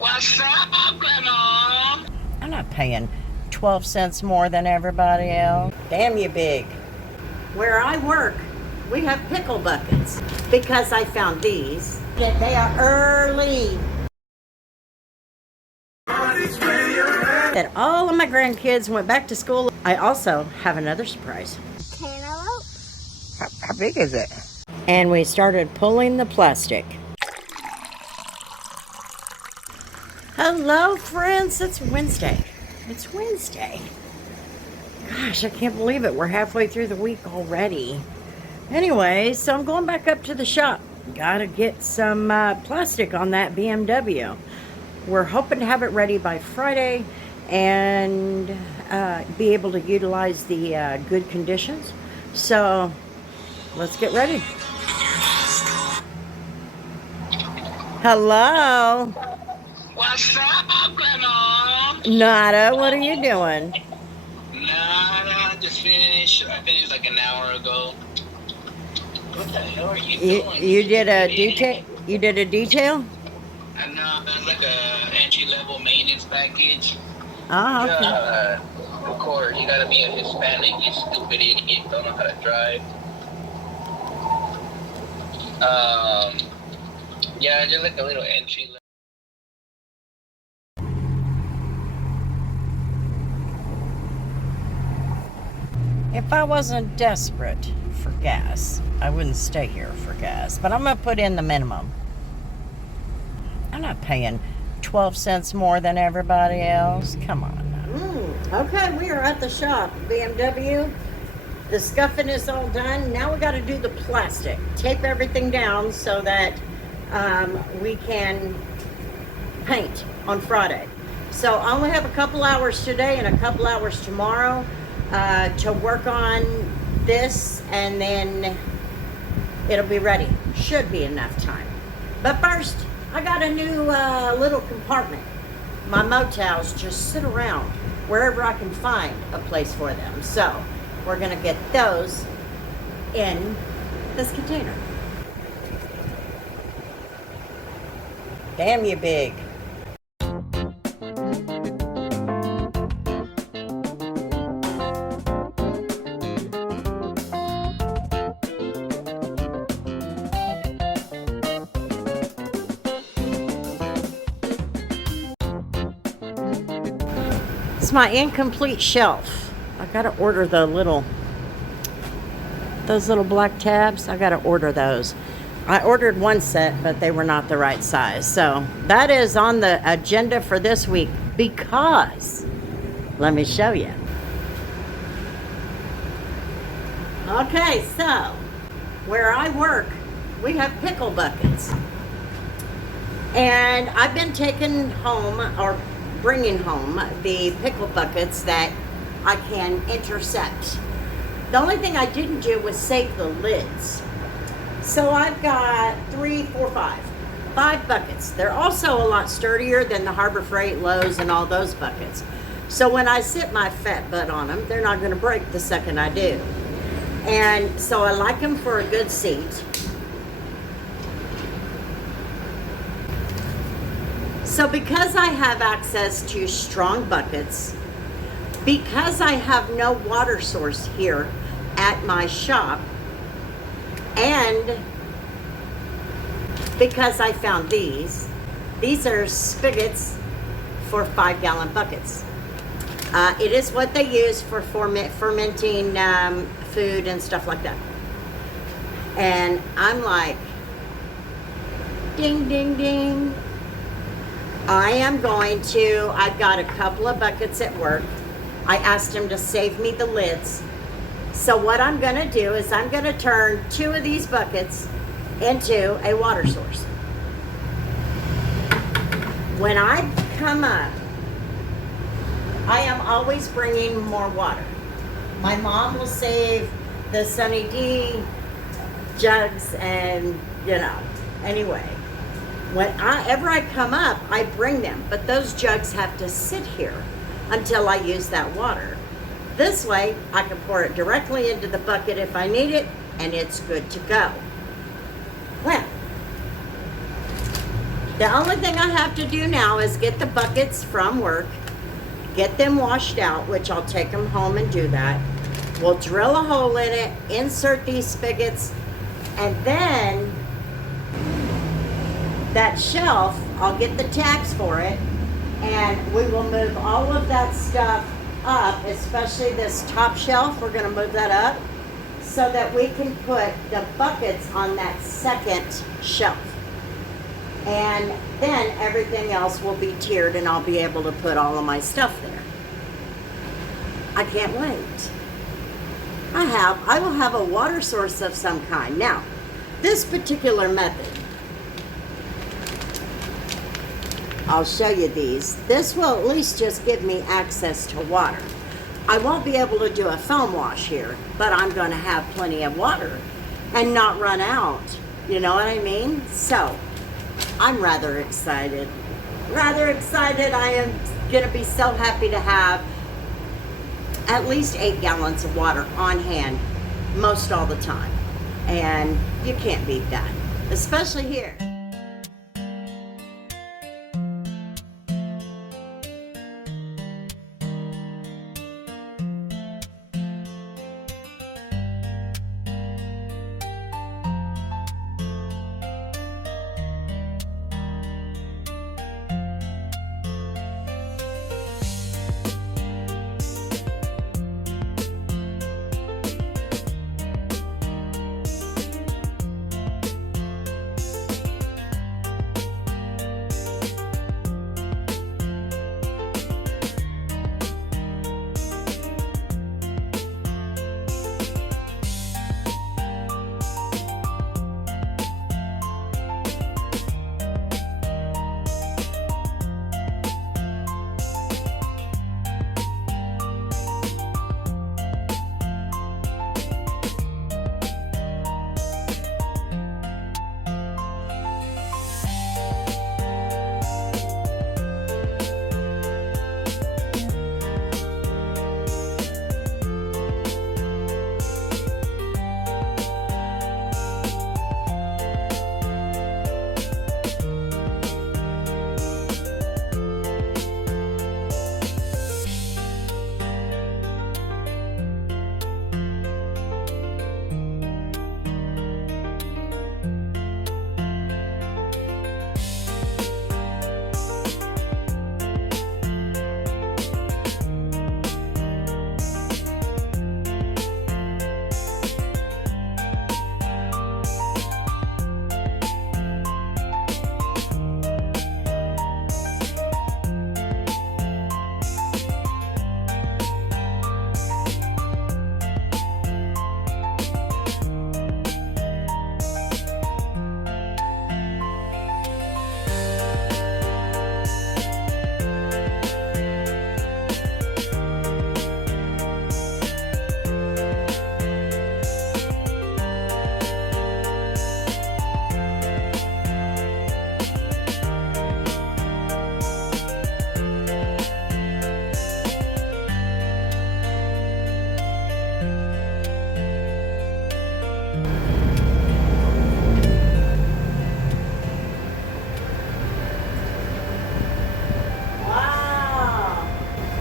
What's up, Grandma? I'm not paying 12 cents more than everybody else. Damn you, big. Where I work, we have pickle buckets because I found these. They are early. That all of my grandkids went back to school. I also have another surprise. Cantaloupe? How big is it? And we started pulling the plastic. Hello, friends. It's Wednesday. It's Wednesday. Gosh, I can't believe it. We're halfway through the week already. Anyway, so I'm going back up to the shop. Gotta get some plastic on that BMW. We're hoping to have it ready by Friday and be able to utilize the good conditions. So let's get ready. Hello. What's up, Grandma? Nada, what are you doing? Nah, just finished. I finished like an hour ago. What the hell are you doing? You did a detail? You did a detail? I know, it's like a entry-level maintenance package. Oh, okay. Of course, you gotta be a Hispanic, you stupid idiot, don't know how to drive. Yeah, just like a little entry level. If I wasn't desperate for gas, I wouldn't stay here for gas. But I'm going to put in the minimum. I'm not paying 12 cents more than everybody else. Come on now. Okay, we are at the shop. BMW. The scuffing is all done. Now we got to do the plastic. Tape everything down so that we can paint on Friday. So I only have a couple hours today and a couple hours tomorrow to work on this, and then it'll be ready. Should be enough time. But first, I got a new little compartment. My motels just sit around wherever I can find a place for them. So we're gonna get those in this container. Damn you, big. It's my incomplete shelf. I gotta order those little black tabs. I gotta order those. I ordered one set, but they were not the right size. So that is on the agenda for this week because, let me show you. Okay, so where I work, we have pickle buckets. And I've been taking home, or bringing home, the pickle buckets that I can intercept. The only thing I didn't do was save the lids. So I've got 5 buckets. They're also a lot sturdier than the Harbor Freight, Lowe's, and all those buckets. So when I sit my fat butt on them, they're not going to break the second I do. And so I like them for a good seat. So because I have access to strong buckets, because I have no water source here at my shop, and because I found these are spigots for 5-gallon buckets. It is what they use for fermenting food and stuff like that. And I'm like, ding, ding, ding. I've got a couple of buckets at work. I asked him to save me the lids. So what I'm gonna do is I'm gonna turn 2 of these buckets into a water source. When I come up, I am always bringing more water. My mom will save the Sunny D jugs and, anyway. Whenever I come up, I bring them, but those jugs have to sit here until I use that water. This way, I can pour it directly into the bucket if I need it, and it's good to go. Well, The only thing I have to do now is get the buckets from work, get them washed out, which I'll take them home and do that. We'll drill a hole in it, insert these spigots, and then that shelf, I'll get the tags for it, and we will move all of that stuff up, especially this top shelf. We're gonna move that up so that we can put the buckets on that second shelf. And then everything else will be tiered and I'll be able to put all of my stuff there. I can't wait. I will have a water source of some kind. Now, this particular method, I'll show you these. This will at least just give me access to water. I won't be able to do a foam wash here, but I'm going to have plenty of water and not run out. You know what I mean? So, I'm rather excited. Rather excited. I am going to be so happy to have at least 8 gallons of water on hand most all the time. And you can't beat that, especially here.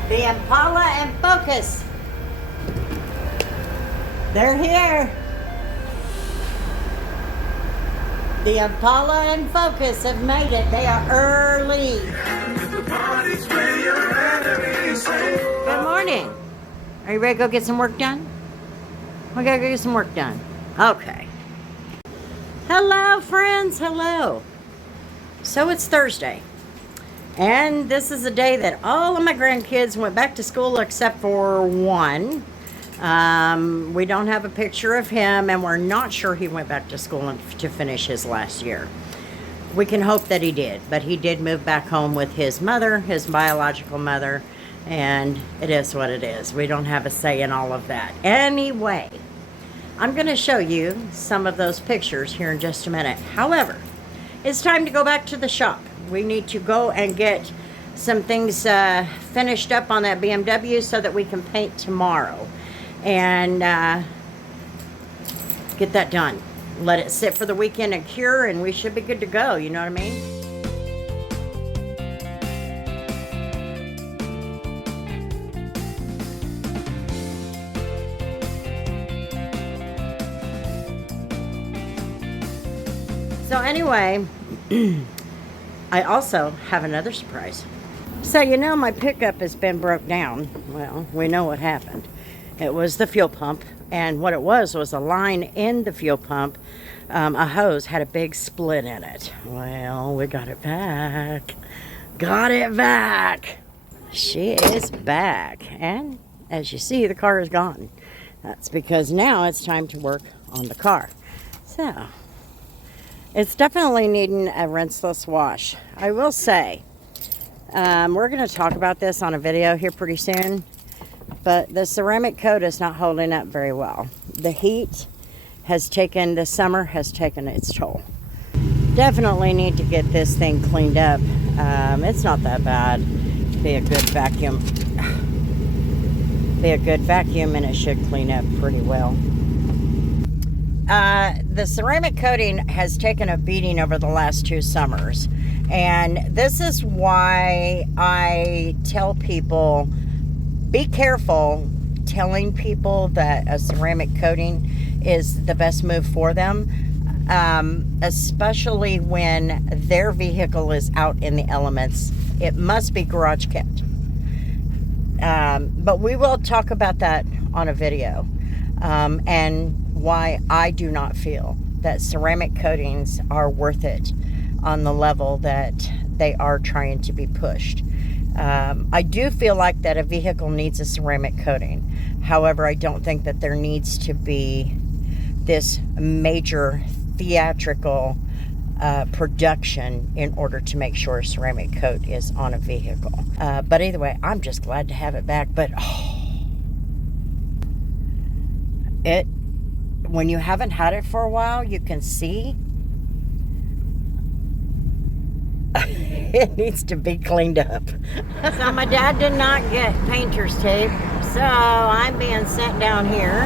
The Impala and Focus. They're here. The Impala and Focus have made it. They are early. Good morning. Are you ready to go get some work done? We gotta go get some work done. Okay. Hello, friends. Hello. So it's Thursday. And this is a day that all of my grandkids went back to school except for one. We don't have a picture of him, and we're not sure he went back to school to finish his last year. We can hope that he did, but he did move back home with his mother, his biological mother, and it is what it is. We don't have a say in all of that. Anyway, I'm going to show you some of those pictures here in just a minute. However, it's time to go back to the shop. We need to go and get some things finished up on that BMW so that we can paint tomorrow and get that done. Let it sit for the weekend and cure, and we should be good to go. You know what I mean? anyway, I also have another surprise. So my pickup has been broke down. Well, we know what happened. It was the fuel pump, and what it was a line in the fuel pump. A hose had a big split in it. Well, we got it back. Got it back. She is back, and as you see, the car is gone. That's because now it's time to work on the car. So it's definitely needing a rinseless wash. I will say, we're going to talk about this on a video here pretty soon, but the ceramic coat is not holding up very well. The heat this summer has taken its toll. Definitely need to get this thing cleaned up. It's not that bad. Be a good vacuum. And it should clean up pretty well. The ceramic coating has taken a beating over the last 2 summers. And this is why I tell people, be careful telling people that a ceramic coating is the best move for them, especially when their vehicle is out in the elements. It must be garage kept. But we will talk about that on a video, and why I do not feel that ceramic coatings are worth it on the level that they are trying to be pushed. I do feel like that a vehicle needs a ceramic coating. However, I don't think that there needs to be this major theatrical production in order to make sure a ceramic coat is on a vehicle. But either way, I'm just glad to have it back. But when you haven't had it for a while, you can see it needs to be cleaned up. So my dad did not get painter's tape, so I'm being sent down here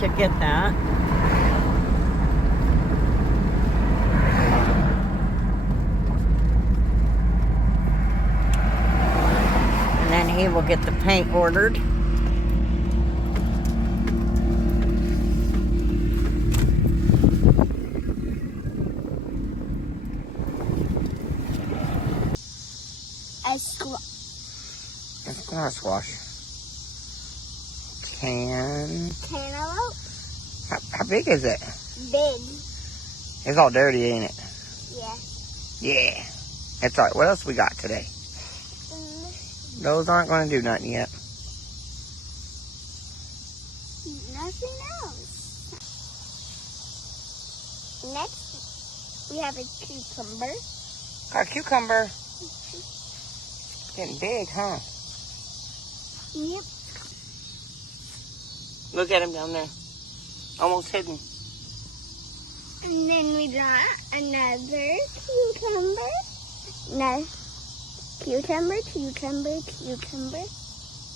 to get that. And then he will get the paint ordered. It's glass wash. Cantaloupe? How big is it? Big. It's all dirty, ain't it? Yeah. Yeah. That's right. What else we got today? Those aren't going to do nothing yet. Nothing else. Next, we have a cucumber. Got a cucumber. Getting big, huh? Yep. Look at him down there. Almost hidden. And then we got another cucumber. No.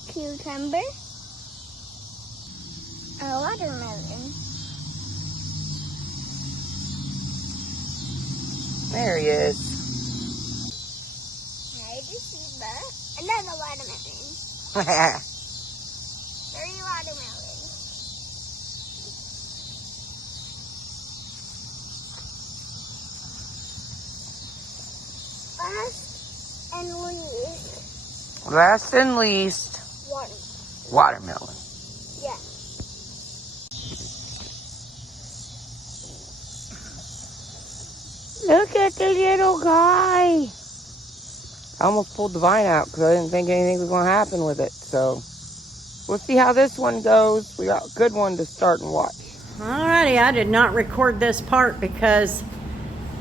Cucumber. A watermelon. There he is. Another watermelon. 3 watermelons. Last and least, watermelon. Yeah. Look at the little guy. I almost pulled the vine out because I didn't think anything was going to happen with it. So we'll see how this one goes. We got a good one to start and watch. Alrighty, I did not record this part because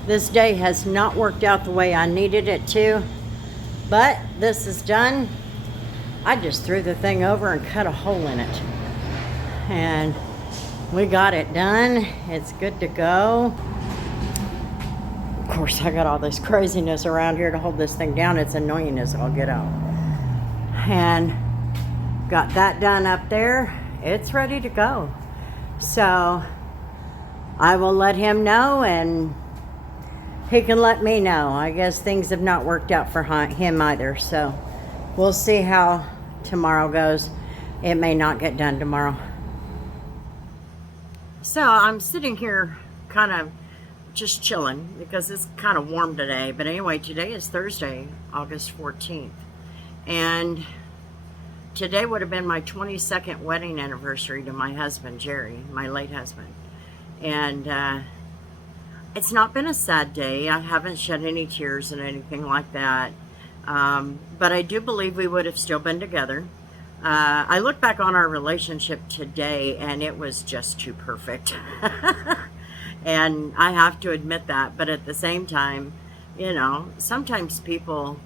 this day has not worked out the way I needed it to. But this is done. I just threw the thing over and cut a hole in it. And we got it done. It's good to go. Of course, I got all this craziness around here to hold this thing down. It's annoying as all get out. And got that done up there. It's ready to go. So I will let him know and he can let me know. I guess things have not worked out for him either. So we'll see how tomorrow goes. It may not get done tomorrow. So I'm sitting here kind of just chilling because it's kind of warm today. But anyway, today is Thursday, August 14th. And today would have been my 22nd wedding anniversary to my husband, Jerry, my late husband. And it's not been a sad day. I haven't shed any tears and anything like that. But I do believe we would have still been together. I look back on our relationship today and it was just too perfect. And I have to admit that. But at the same time, you know, sometimes people,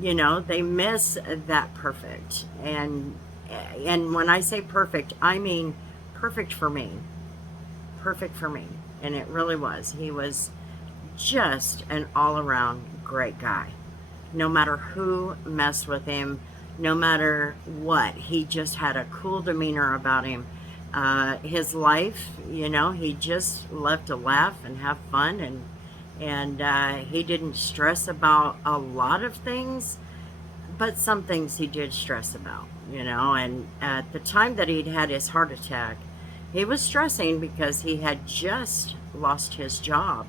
you know, they miss that perfect. And when I say perfect, I mean perfect for me. Perfect for me. And it really was. He was just an all-around great guy. No matter who messed with him, no matter what, he just had a cool demeanor about him. His life, you know, he just loved to laugh and have fun, and he didn't stress about a lot of things, but some things he did stress about, you know. And at the time that he'd had his heart attack, he was stressing because he had just lost his job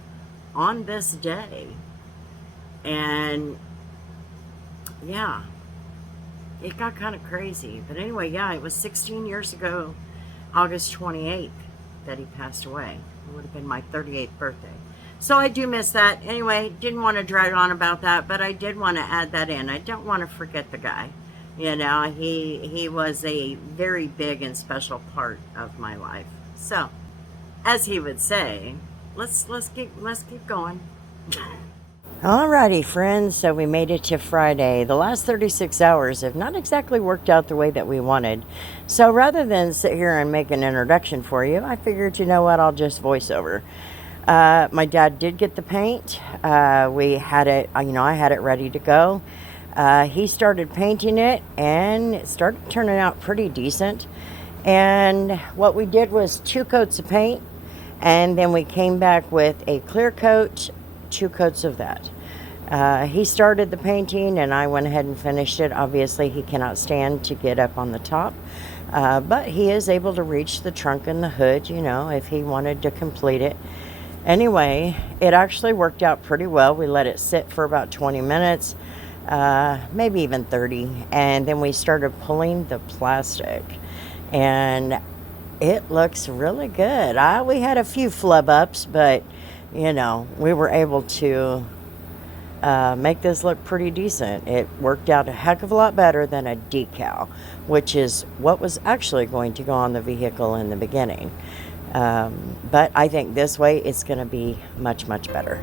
on this day. And yeah, it got kind of crazy. But anyway, yeah, it was 16 years ago, August 28th, that he passed away. It would have been my 38th birthday. So I do miss that. Anyway, didn't want to drag on about that, but I did want to add that in. I don't want to forget the guy. You know, he was a very big and special part of my life. So, as he would say, let's keep going. Alrighty, friends, so we made it to Friday. The last 36 hours have not exactly worked out the way that we wanted. So rather than sit here and make an introduction for you, I figured, you know what, I'll just voice over. My dad did get the paint. We had it, you know, I had it ready to go. He started painting it, and it started turning out pretty decent. And what we did was 2 coats of paint, and then we came back with a clear coat, 2 coats of that. He started the painting and I went ahead and finished it. Obviously he cannot stand to get up on the top, but he is able to reach the trunk and the hood, you know, if he wanted to complete it. Anyway, it actually worked out pretty well. We let it sit for about 20 minutes, maybe even 30, and then we started pulling the plastic, and it looks really good. We had a few flub ups, but you know, we were able to make this look pretty decent. It worked out a heck of a lot better than a decal, which is what was actually going to go on the vehicle in the beginning. But I think this way it's going to be much, much better.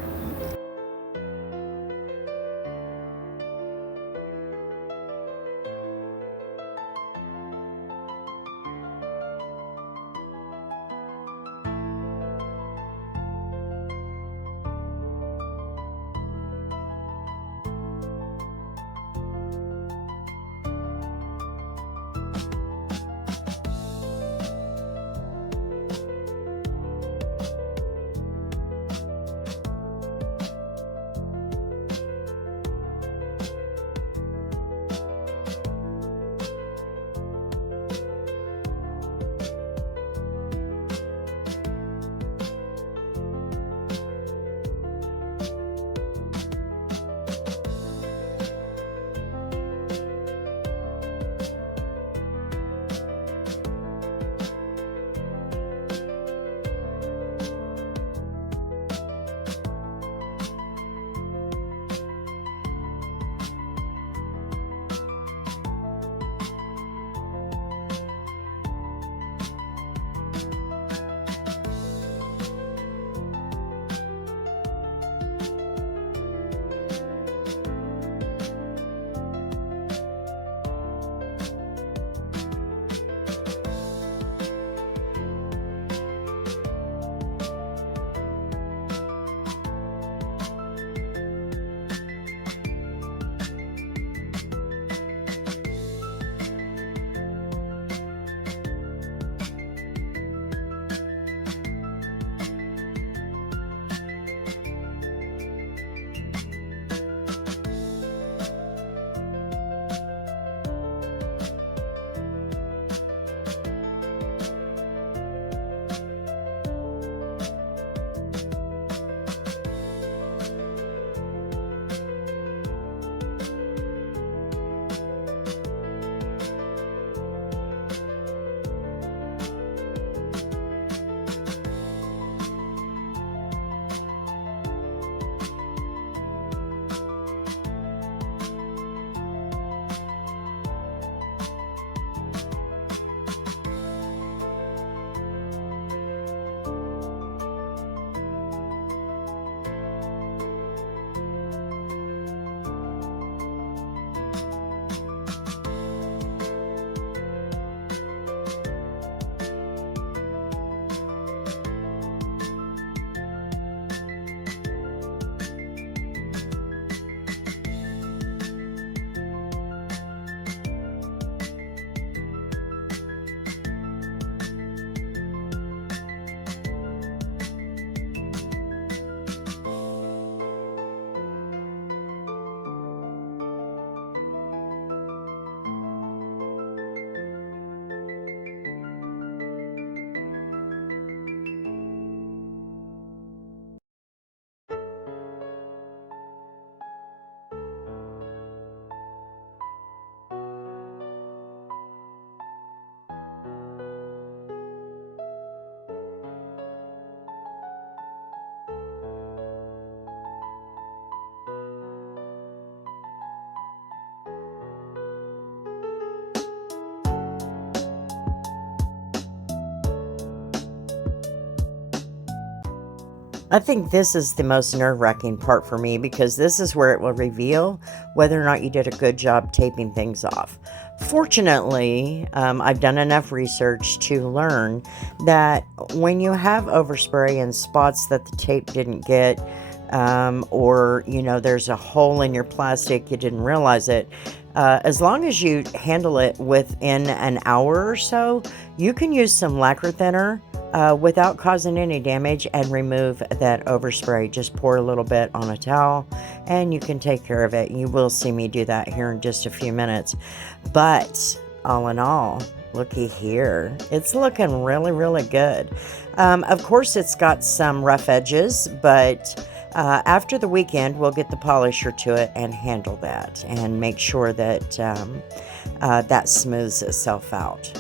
I think this is the most nerve-wracking part for me because this is where it will reveal whether or not you did a good job taping things off. Fortunately, I've done enough research to learn that when you have overspray and spots that the tape didn't get, or there's a hole in your plastic, you didn't realize it, as long as you handle it within an hour or so, you can use some lacquer thinner without causing any damage and remove that overspray. Just pour a little bit on a towel and you can take care of it. You will see me do that here in just a few minutes. But all in all, looky here. It's looking really, really good. Of course, it's got some rough edges, but after the weekend, we'll get the polisher to it and handle that and make sure that that smooths itself out.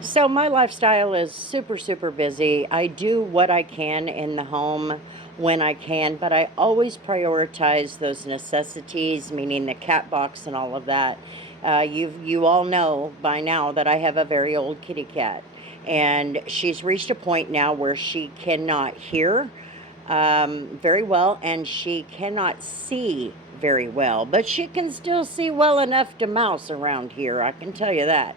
So my lifestyle is super, super busy. I do what I can in the home when I can, but I always prioritize those necessities, meaning the cat box and all of that. You all know by now that I have a very old kitty cat, and she's reached a point now where she cannot hear very well, and she cannot see very well, but she can still see well enough to mouse around here, I can tell you that.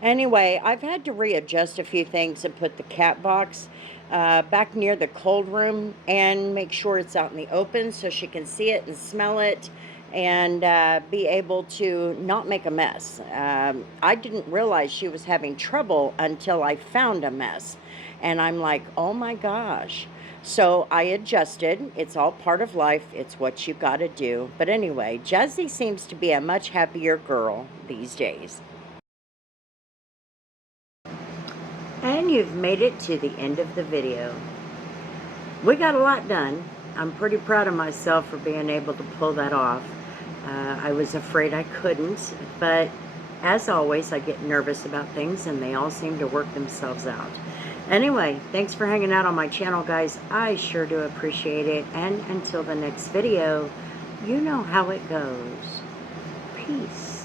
Anyway, I've had to readjust a few things and put the cat box back near the cold room and make sure it's out in the open so she can see it and smell it and be able to not make a mess. I didn't realize she was having trouble until I found a mess. And I'm like, oh my gosh. So I adjusted. It's all part of life. It's what you got to do. But anyway, Jazzy seems to be a much happier girl these days. And you've made it to the end of the video. We got a lot done. I'm pretty proud of myself for being able to pull that off. I was afraid I couldn't, but as always, I get nervous about things and they all seem to work themselves out. Anyway, thanks for hanging out on my channel, guys. I sure do appreciate it. And until the next video, you know how it goes. Peace.